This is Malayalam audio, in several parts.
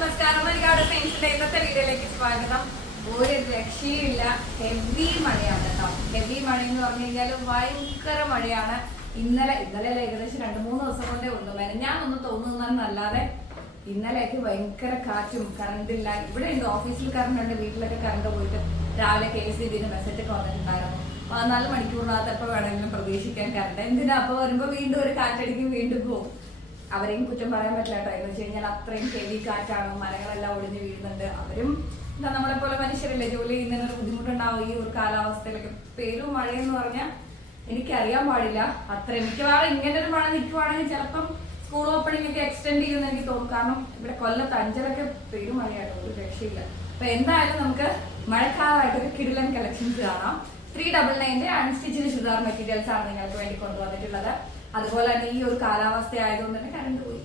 നമസ്കാരം. ഒരുപാട് ഫ്രണ്ട്സിന്റെ ഇന്നത്തെ വീഡിയോയിലേക്ക് സ്വാഗതം. ഒരു രക്ഷയില്ല ഹെവി മഴയാണ് കേട്ടോ. ഹെവി മഴ എന്ന് പറഞ്ഞു കഴിഞ്ഞാൽ ഭയങ്കര മഴയാണ്. ഇന്നലെ ഇന്നലെ ഏകദേശം രണ്ട് മൂന്ന് ദിവസം കൊണ്ടേ ഉള്ളൂ. മെനഞ്ഞാന്നൊന്ന് തോന്നുന്നതെന്നല്ലാതെ ഇന്നലെയൊക്കെ ഭയങ്കര കാറ്റും കറണ്ട് ഇല്ല. ഇവിടെ ഉണ്ട് ഓഫീസിൽ കറണ്ട് ഉണ്ട് വീട്ടിലൊക്കെ കറണ്ട് പോയിട്ട് രാവിലെ കെ എസ് ബിന് മെസ്സേജ് ഒക്കെ വന്നിട്ടുണ്ടായിരുന്നു. പതിനാല് മണിക്കൂറിനകത്ത് എപ്പോൾ വേണമെങ്കിലും പ്രതീക്ഷിക്കാൻ കറണ്ട് എന്തിനാ? അപ്പൊ വരുമ്പോ വീണ്ടും ഒരു കാറ്റടിക്കും വീണ്ടും പോകും. അവരെയും കുറ്റം പറയാൻ പറ്റില്ല കേട്ടോ. എന്ന് വെച്ച് കഴിഞ്ഞാൽ അത്രയും ഹെവി കാറ്റാണ് മരങ്ങളെല്ലാം ഒടിഞ്ഞു വീഴുന്നുണ്ട്. അവരും എന്താ നമ്മളെ പോലെ മനുഷ്യരല്ലേ? ജോലി ചെയ്യുന്നതിന് ഒരു ബുദ്ധിമുട്ടുണ്ടാവും. ഈ ഒരു കാലാവസ്ഥയിലൊക്കെ പേരും മഴയെന്ന് പറഞ്ഞാൽ എനിക്കറിയാൻ പാടില്ല. അത്ര മിക്കവാറും ഇങ്ങനെ ഒരു മഴ നിൽക്കുവാണെങ്കിൽ ചിലപ്പം സ്കൂൾ ഓപ്പണിംഗ് ഒക്കെ എക്സ്റ്റെൻഡ് ചെയ്യുന്ന എനിക്ക് തോന്നും. കാരണം ഇവിടെ കൊല്ലത്ത് അഞ്ചലൊക്കെ പേരും മഴയാണ് ഒരു രക്ഷയില്ല. അപ്പൊ എന്തായാലും നമുക്ക് മഴക്കാലമായിട്ട് ഒരു കിടിലൻ കളക്ഷൻസ് കാണാം. ത്രീ ഡബിൾ നയന്റെ അൺസ്റ്റിച്ചിന് ചുരിദാർ മെറ്റീരിയൽസ് ആണ് നിങ്ങൾക്ക് വേണ്ടി കൊണ്ടുവന്നിട്ടുള്ളത്. അതുപോലെ തന്നെ ഈ ഒരു കാലാവസ്ഥ ആയതുകൊണ്ട് തന്നെ കറണ്ട് പോയി.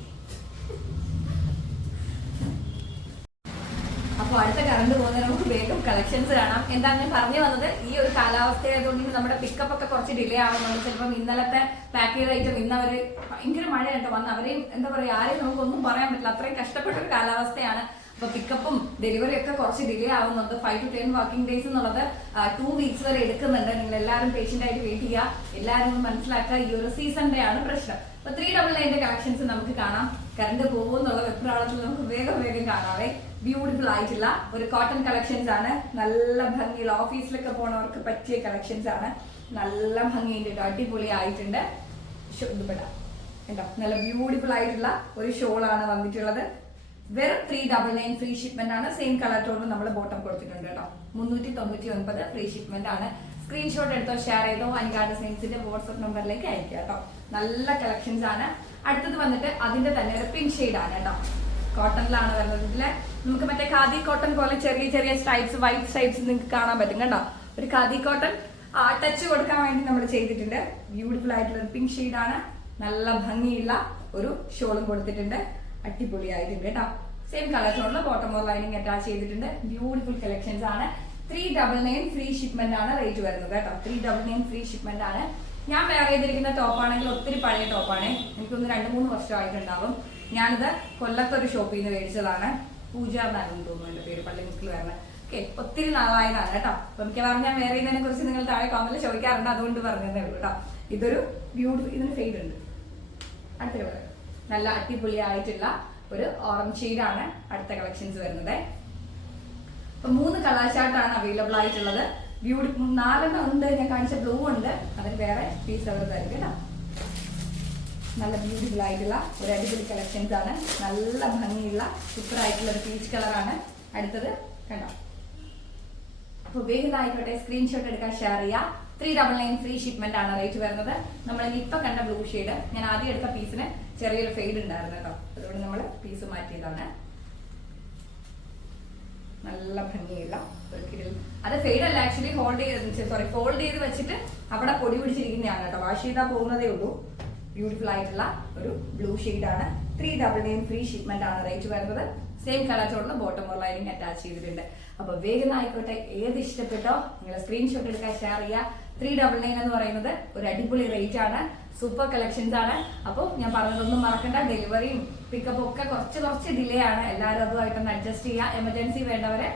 അപ്പോൾ അടുത്ത കറണ്ട് പോകുന്നതിന് നമുക്ക് വേഗം കളക്ഷൻസ് കാണാം. എന്താ ഞാൻ പറഞ്ഞു വന്നത്? ഈ ഒരു കാലാവസ്ഥ ആയതുകൊണ്ട് നമ്മുടെ പിക്കപ്പ് ഒക്കെ കുറച്ച് ഡിലേ ആവുന്നുണ്ട്. ചിലപ്പം ഇന്നലത്തെ പാക്ക് ചെയ്ത ഐറ്റം ഇന്ന് അവർ ഭയങ്കര മഴയായിട്ട് വന്ന് അവരെയും എന്താ പറയാ ആരെയും നമുക്കൊന്നും പറയാൻ പറ്റില്ല. അത്രയും കഷ്ടപ്പെട്ട ഒരു കാലാവസ്ഥയാണ് അപ്പൊ പിക്കപ്പും ഡെലിവറി ഒക്കെ കുറച്ച് ഡിലേ ആവുന്നുണ്ട്. Five to ten working days എന്നുള്ളത് ടു വീക്സ് വരെ എടുക്കുന്നുണ്ട്. നിങ്ങൾ എല്ലാവരും പേഷ്യന്റ് ആയിട്ട് വെയിറ്റ് ചെയ്യുക. എല്ലാവരും മനസ്സിലാക്കുക ഈ ഒരു സീസണിന്റെ ആണ് പ്രശ്നം. അപ്പൊ ത്രീ ഡബിൾ നയന്റെ കളക്ഷൻസ് നമുക്ക് കാണാം. കറണ്ട് പോകും എന്നുള്ള വെപ്രാളത്തിൽ നമുക്ക് വേഗം വേഗം കാണാവേ. ബ്യൂട്ടിഫുൾ ആയിട്ടുള്ള ഒരു കോട്ടൺ കളക്ഷൻസ് ആണ്. നല്ല ഭംഗിയുള്ള ഓഫീസിലൊക്കെ പോണവർക്ക് പറ്റിയ കളക്ഷൻസ് ആണ്. നല്ല ഭംഗിയുണ്ട്. കേട്ടോ അടിപൊളി ആയിട്ടുണ്ട് ഇതുപെടാം ഇത് പെടാം. കേട്ടോ നല്ല ബ്യൂട്ടിഫുൾ ആയിട്ടുള്ള ഒരു ഷോളാണ് വന്നിട്ടുള്ളത്. വെറും three double nine free shipment ആണ്. സെയിം കളർ ടോണിൽ നമ്മൾ ബോട്ടം കൊടുത്തിട്ടുണ്ട് കേട്ടോ. മുന്നൂറ്റി തൊണ്ണൂറ്റി ഒൻപത് ഫ്രീ ഷിപ്മെന്റ് ആണ്. സ്ക്രീൻഷോട്ട് എടുത്തോ ഷെയർ ചെയ്തോ അൻകാട് സയൻസിന്റെ വാട്സ്ആപ്പ് നമ്പറിലേക്ക് അയക്കുക കേട്ടോ. നല്ല കളക്ഷൻസ് ആണ്. അടുത്തത് വന്നിട്ട് അതിന്റെ തന്നെ ഒരു പിങ്ക് ഷെയ്ഡ് ആണ് കേട്ടോ. കോട്ടണിലാണ് വരുന്നത് ഇതിൽ. നമുക്ക് മറ്റേ ഖാദി കോട്ടൺ പോലെ ചെറിയ ചെറിയ സ്ട്രൈപ്സ് വൈറ്റ് സ്ട്രൈപ്സ് നിങ്ങൾക്ക് കാണാൻ പറ്റും കണ്ടോ ഒരു ഖാദി കോട്ടൺ ടച്ച് കൊടുക്കാൻ വേണ്ടി നമ്മൾ ചെയ്തിട്ടുണ്ട്. ബ്യൂട്ടിഫുൾ ആയിട്ടുള്ള ഒരു പിങ്ക് ആണ്. നല്ല ഭംഗിയുള്ള ഒരു ഷോളും കൊടുത്തിട്ടുണ്ട്. അടിപൊളിയായിട്ടുണ്ട് കേട്ടോ. സെയിം ടോണിൽ ബോട്ടം ഓർ ലൈനിങ് അറ്റാച്ച് ചെയ്തിട്ടുണ്ട്. ബ്യൂട്ടിഫുൾ കളക്ഷൻസ് ആണ്. Three double nine free shipment ആണ് റേറ്റ് വരുന്നത് കേട്ടോ. Three double nine free shipment ആണ്. ഞാൻ വെയർ ചെയ്തിരിക്കുന്ന ടോപ്പ് ആണെങ്കിൽ ഒത്തിരി പഴയ ടോപ്പാണ് എനിക്കൊന്ന് രണ്ട് മൂന്ന് വർഷമായിട്ടുണ്ടാവും. ഞാനിത് കൊല്ലത്തൊരു ഷോപ്പിൽ നിന്ന് മേടിച്ചതാണ്. പൂജ എന്നായിരുന്നു തോന്നുന്നു എന്റെ പേര് പള്ളിമുക്കിൽ വരുന്നത്. ഓക്കെ ഒത്തിരി നാളായതാണ് കേട്ടോ. അപ്പൊ മിക്കവാറും ഞാൻ വേറെ ചെയ്യുന്നതിനെ കുറിച്ച് നിങ്ങൾ താഴെ കോമന്റിൽ ചോദിക്കാറുണ്ട്. അതുകൊണ്ട് പറഞ്ഞതേ ഉള്ളൂ കേട്ടോ. ഇതൊരു ബ്യൂട്ടിഫുൾ ഇതിന് ഫെയ്ഡ് ഉണ്ട്. അടുത്ത കളർ നല്ല അടിപൊളിയായിട്ടുള്ള ഒരു ഓറഞ്ച് ഷെയ്ഡാണ് അടുത്ത കളക്ഷൻസ് വരുന്നത്. അപ്പൊ മൂന്ന് കളർ ആണ് അവൈലബിൾ ആയിട്ടുള്ളത്. ബ്യൂട്ടിഫുൾ നാലെണ്ണം ഉണ്ട് ഞാൻ കാണിച്ച ബ്ലൂ ഉണ്ട്. അതിന് വേറെ പീസ് അവർ തരും കേട്ടോ. നല്ല ബ്യൂട്ടിഫുൾ ആയിട്ടുള്ള ഒരു അടിപൊളി കളക്ഷൻസ് ആണ്. നല്ല ഭംഗിയുള്ള സൂപ്പർ ആയിട്ടുള്ള ഒരു പീച്ച് കളറാണ് അടുത്തത്. കണ്ടോ? അപ്പൊ വേഗം ആയിക്കോട്ടെ സ്ക്രീൻഷോട്ട് എടുക്കാൻ ഷെയർ ചെയ്യാം. Three double nine free shipment ആണ് റേറ്റ് വരുന്നത്. നമ്മൾ ഇപ്പൊ കണ്ട ബ്ലൂ ഷെയ്ഡ് ഞാൻ ആദ്യം എടുത്ത പീസിന് ചെറിയൊരു ഫെയ്ഡ് ഉണ്ടായിരുന്നു കേട്ടോ. അതുകൊണ്ട് നമ്മൾ പീസ് മാറ്റിയതാണ്. നല്ല ഭംഗിയുള്ള അത് ഫെയ്ഡ് അല്ല ആക്ച്വലി ഹോൾഡ് ചെയ്ത് സോറി ഫോൾഡ് ചെയ്ത് വെച്ചിട്ട് അവിടെ പൊടി പിടിച്ചിരിക്കുന്നതാണ് കേട്ടോ. വാഷ് ചെയ്താൽ പോകുന്നതേ ഉള്ളൂ. ബ്യൂട്ടിഫുൾ ആയിട്ടുള്ള ഒരു ബ്ലൂ ആണ്. Three double nine free shipment ആണ് റേറ്റ് വരുന്നത്. സെയിം കളറിലുള്ള ബോട്ടം ഓർ ലൈനിങ് അറ്റാച്ച് ചെയ്തിട്ടുണ്ട്. അപ്പൊ വേഗം ആയിക്കോട്ടെ ഏത് ഇഷ്ടപ്പെട്ടോ നിങ്ങൾ സ്ക്രീൻഷോട്ട് എടുക്കാൻ ഷെയർ ചെയ്യുക ത്രീ ഡബിൾ നയൻ എന്ന് പറയുന്നത് ഒരു അടിപൊളി റേറ്റ് ആണ്. സൂപ്പർ കളക്ഷൻസ് ആണ്. അപ്പോൾ ഞാൻ പറഞ്ഞതൊന്നും മറക്കണ്ട. ഡെലിവറിയും പിക്കപ്പ് ഒക്കെ കുറച്ച് കുറച്ച് ഡിലേ ആണ്. എല്ലാവരും അതുമായിട്ടൊന്ന് അഡ്ജസ്റ്റ് ചെയ്യുക എമർജൻസി വേണ്ടവരെ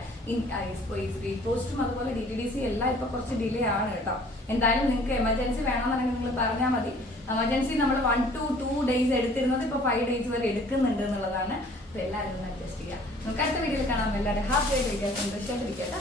സ്പീഡ് പോസ്റ്റും അതുപോലെ ഡി ടി ഡി സി എല്ലാം ഇപ്പൊ കുറച്ച് ഡിലേ ആണ് കേട്ടോ. എന്തായാലും നിങ്ങൾക്ക് എമർജൻസി വേണമെന്നുണ്ടെങ്കിൽ നിങ്ങൾ പറഞ്ഞാൽ മതി. എമർജൻസി നമ്മൾ വൺ ടു ടു ഡേയ്സ് എടുത്തിരുന്നത് ഇപ്പൊ ഫൈവ് ഡേയ്സ് വരെ എടുക്കുന്നുണ്ട് എന്നുള്ളതാണ്. അപ്പൊ എല്ലാവരും അഡ്ജസ്റ്റ് ചെയ്യുക. നമുക്ക് അടുത്ത വീഡിയോയിൽ കാണാം. എല്ലാവരും ഹാപ്പി ആയിട്ട് സന്തോഷമായിട്ടിരിക്കുക കേട്ടോ.